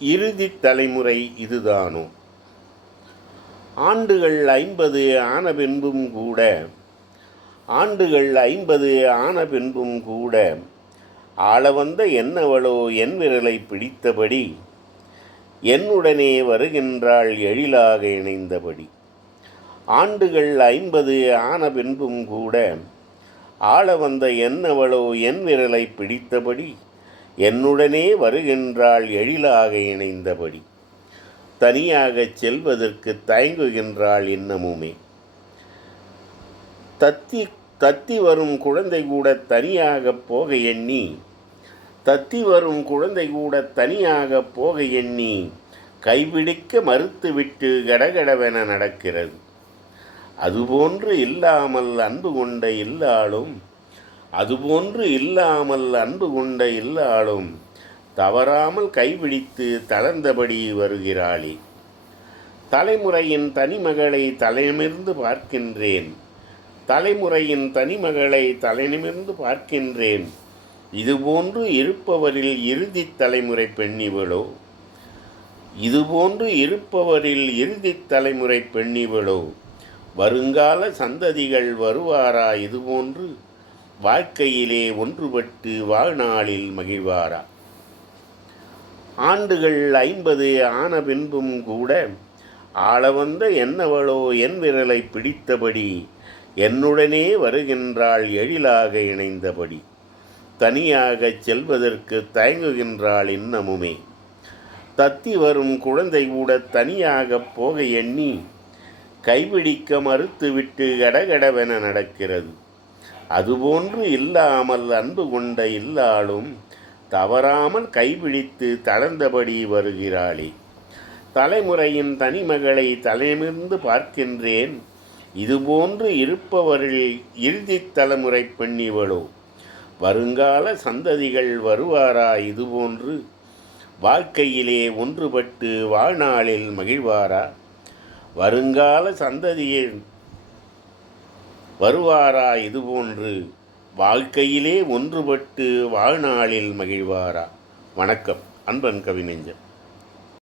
இறுதி தலைமுறை இதுதானோ? ஆண்டுகள் ஐம்பது ஆன பின்பும் கூட ஆண்டுகள் ஐம்பது ஆன பின்பும் கூட ஆள வந்த என்னவளோ என் விரலை பிடித்தபடி என்னுடனே வருகின்றாள் எழிலாக இணைந்தபடி. ஆண்டுகள் ஐம்பது ஆன பின்பும் கூட ஆள வந்த என்னவளோ என் விரலை பிடித்தபடி என்னுடனே வருகின்றாள் எழிலாக இணைந்தபடி. தனியாகச் செல்வதற்கு தயங்குகின்றாள் இன்னமுமே. தத்தி தத்தி வரும் குழந்தை கூட தனியாக போக எண்ணி தத்தி வரும் குழந்தை கூட தனியாக போக எண்ணி கைபிடிக்க மறுத்துவிட்டு கடகடவென நடக்கிறது. அதுபோன்று இல்லாமல் அன்பு கொண்ட இல்லாலும் அதுபோன்று இல்லாமல் அன்பு கொண்ட இல்லாளும் தவறாமல் கைபிடித்து தளர்ந்தபடி வருகிறாளே. தலைமுறையின் தனிமகளை தலைநிமிர்ந்து பார்க்கின்றேன். தலைமுறையின் தனிமகளை தலைநிமிர்ந்து பார்க்கின்றேன். இதுபோன்று இருப்பவரில் இறுதி தலைமுறை பெண்ணிவளோ? இதுபோன்று இருப்பவரில் இறுதி தலைமுறை பெண்ணிவளோ? வருங்கால சந்ததிகள் வருவாரா இதுபோன்று? வாழ்க்கையிலே ஒன்றுபட்டு வாழ்நாளில் மகிழ்வாரா? ஆண்டுகள் ஐம்பது ஆன பின்பும் கூட ஆள வந்த என்னவளோ என் விரலை பிடித்தபடி என்னுடனே வருகின்றாள் எழிலாக இணைந்தபடி தனியாகச் செல்வதற்கு தயங்குகின்றாள் இன்னமுமே. தத்தி வரும் குழந்தை கூட தனியாக போக எண்ணி கைபிடிக்க மறுத்துவிட்டு கடகடவென நடக்கிறது. அதுபோன்று இல்லாமல் அன்பு கொண்ட இல்லாலும் தவறாமல் கைபிடித்து தளர்ந்தபடி வருகிறாளே. தலைமுறையின் தனிமகளை தலைமிர்ந்து பார்க்கின்றேன். இதுபோன்று இருப்பவர்கள் இறுதி தலைமுறை பெண்ணிவளோ வருங்கால சந்ததிகள் வருவாரா இதுபோன்று? வாழ்க்கையிலே ஒன்றுபட்டு வாழ்நாளில் மகிழ்வாரா? வருங்கால சந்ததியின் வருவாரா இதுபோன்று? வாழ்க்கையிலே ஒன்றுபட்டு வாழ்நாளில் மகிழ்வாரா? வணக்கம். அன்பன் கவிநெஞ்சம்